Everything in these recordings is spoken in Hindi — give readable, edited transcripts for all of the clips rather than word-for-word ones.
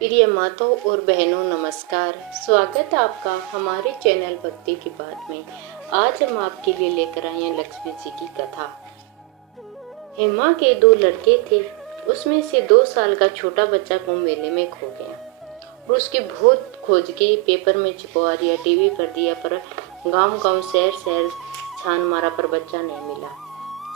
प्रिय माताओं और बहनों नमस्कार। स्वागत है आपका हमारे चैनल भक्ति की बात में। आज हम आपके लिए लेकर आए हैं लक्ष्मी जी की कथा। हेमा के 2 लड़के थे। उसमें से 2 साल का छोटा बच्चा कुंभ मेले में खो गया और उसकी बहुत खोज की, पेपर में छपवा दिया, टीवी पर दिया, पर गांव गांव शहर शहर छान मारा, पर बच्चा नहीं मिला।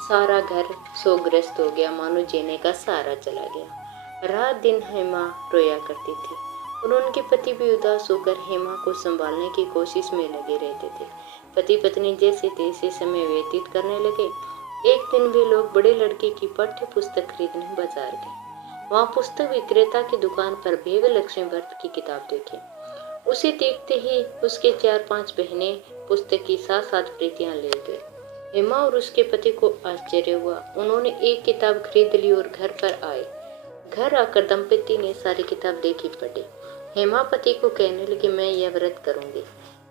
सारा घर शोकग्रस्त हो गया, मानो जीने का सहारा चला गया। रात दिन हेमा रोया करती थी और उनके पति भी उदास होकर हेमा को संभालने की कोशिश में लगे रहते थे। पति पत्नी जैसे तैसे समय व्यतीत करने लगे। एक दिन वे लोग बड़े लड़के की पाठ्य पुस्तक खरीदने बाजार गए। वहां पुस्तक विक्रेता की दुकान पर भेव लक्ष्मी व्रत की किताब देखी। उसे देखते ही उसके 4-5 बहनें पुस्तक की 7-7 प्रतियां ले गए। हेमा और उसके पति को आश्चर्य हुआ। उन्होंने एक किताब खरीद ली और घर पर आए। घर आकर दंपति ने सारी किताब देखी पढ़ी। हेमा पति को कहने लगी, मैं यह व्रत करूंगी।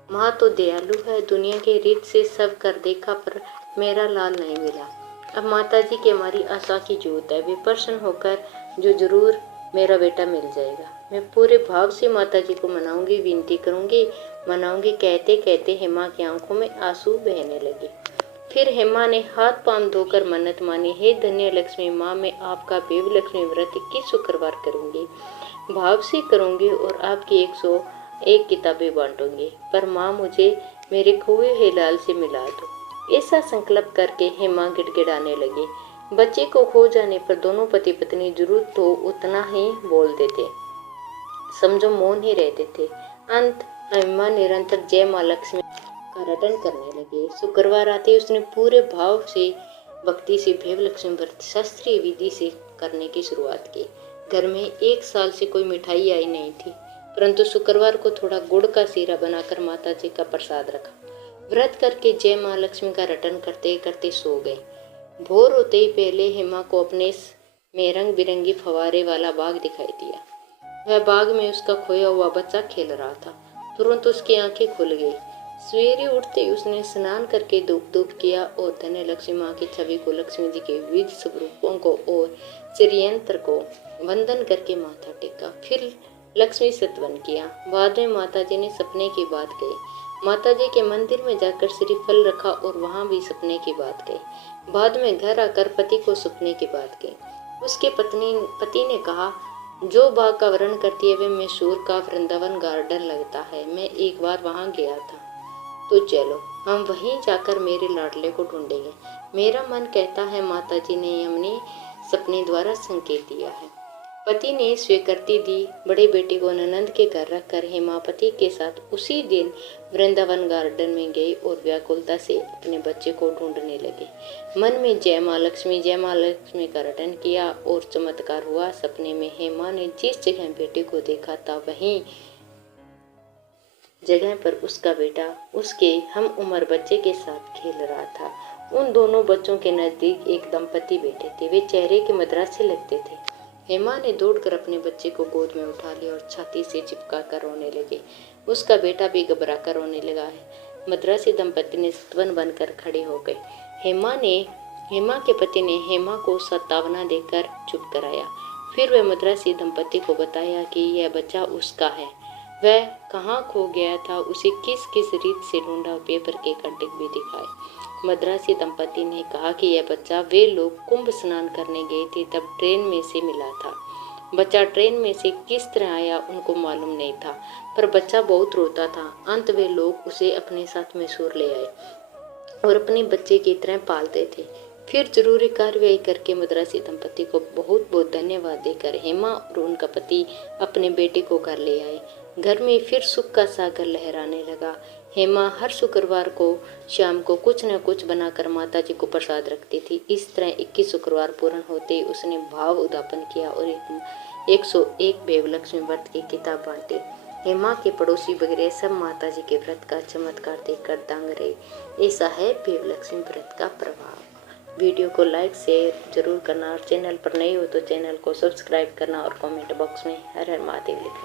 माँ तो दयालु है, दुनिया के रीत से सब कर देखा, पर मेरा लाल नहीं मिला। अब माता जी की हमारी आशा की जोत है, वे प्रसन्न होकर जो जरूर मेरा बेटा मिल जाएगा। मैं पूरे भाव से माता जी को मनाऊंगी, विनती करूंगी, मनाऊंगी। कहते कहते हेमा की आंखों में आंसू बहने लगे। फिर हेमा ने हाथ पांव धोकर मन्नत मानी, हे धन्य लक्ष्मी माँ, मैं आपका भेव लक्ष्मी व्रत 21 शुक्रवार करूंगी, भाव से करूंगी और आपकी 101 किताबें बांटूंगी, पर माँ मुझे मेरे खोए हुए लाल से मिला दो। ऐसा संकल्प करके हेमा गिड़गिड़ाने लगी। बच्चे को खो जाने पर दोनों पति पत्नी जरूरत तो उतना ही बोलते थे, समझो मौन ही रहते थे। अंत हेमा निरंतर जय माँ लक्ष्मी का रटन करने लगे। शुक्रवार आते उसने पूरे भाव से भक्ति से भेव लक्ष्मी व्रत शास्त्रीय विधि से करने की शुरुआत की। घर में 1 साल से कोई मिठाई आई नहीं थी, परंतु शुक्रवार को थोड़ा गुड़ का सीरा बनाकर माता जी का प्रसाद रखा। व्रत करके जय माँ लक्ष्मी का रटन करते करते सो गए। भोर होते ही पहले हेमा को अपने में रंग बिरंगी फवारे वाला बाग दिखाई दिया। वह बाग में उसका खोया हुआ बच्चा खेल रहा था। तुरंत उसकी आंखें खुल गई। सवेरे उठते ही उसने स्नान करके धूप किया और धन्य लक्ष्मी माँ की छवि को, लक्ष्मी जी के विविध स्वरूपों को और श्रीयंत्र को वंदन करके माथा टेका। फिर लक्ष्मी सतवन किया। बाद में माता जी ने सपने की बात कही। माता जी के मंदिर में जाकर श्रीफल रखा और वहां भी सपने की बात कही। बाद में घर आकर पति को सपने की बात कही। उसके पति ने कहा, जो बाग का वर्णन करती है वे मैसूर का वृंदावन गार्डन लगता है। मैं एक बार वहां गया था, तो चलो हम वहीं जाकर मेरे लाडले को ढूंढेंगे। मेरा मन कहता है माता जी ने हमने सपने द्वारा संकेत दिया है। पति ने स्वीकृति दी। बड़े बेटे को ननंद के घर रखकर हेमा पति के साथ उसी दिन वृंदावन गार्डन में गई और व्याकुलता से अपने बच्चे को ढूंढने लगे। मन में जय माँ लक्ष्मी का रटन किया और चमत्कार हुआ। सपने में हेमा ने जिस जगह बेटे को देखा था वहीं जगह पर उसका बेटा उसके हम उम्र बच्चे के साथ खेल रहा था। उन दोनों बच्चों के नजदीक एक दंपति बैठे थे। वे चेहरे के मद्रासे लगते थे। हेमा ने दौड़कर अपने बच्चे को गोद में उठा लिया और छाती से चिपका कर रोने लगे। उसका बेटा भी घबरा कर रोने लगा है। मद्रासी दंपति ने सत्वन बनकर खड़े हो गए। हेमा के पति ने हेमा को सत्तावना देकर चुप कराया। फिर वे मद्रासी दंपति को बताया कि यह बच्चा उसका है, वह कहाँ खो गया था, उसे किस किस रीत से ढूंढा, पेपर के कटिंग भी दिखाए। मद्रासी दंपति ने कहा कि यह बच्चा वे लोग कुंभ स्नान करने गए थे तब ट्रेन में से मिला था। बच्चा ट्रेन में से किस तरह आया उनको मालूम नहीं था, पर बच्चा बहुत रोता था। अंत वे लोग उसे अपने साथ मैसूर ले आए और अपने बच्चे की तरह पालते थे। फिर जरूरी कार्यवाही करके मद्रासी दंपति को बहुत बहुत धन्यवाद देकर हेमा और उनका पति अपने बेटे को घर ले आए। घर में फिर सुख का सागर लहराने लगा। हेमा हर शुक्रवार को शाम को कुछ न कुछ बनाकर माता जी को प्रसाद रखती थी। इस तरह 21 शुक्रवार पूर्ण होते उसने भाव उद्यापन किया और 101 भेव लक्ष्मी व्रत की किताब बांटी। हेमा के पड़ोसी वगैरह सब माता जी के व्रत का चमत्कार देखकर दंग रहे। ऐसा है भेव लक्ष्मी व्रत का प्रभाव। वीडियो को लाइक शेयर जरूर करना और चैनल पर नए हो तो चैनल को सब्सक्राइब करना और कमेंट बॉक्स में हर हर महादेव लिखना।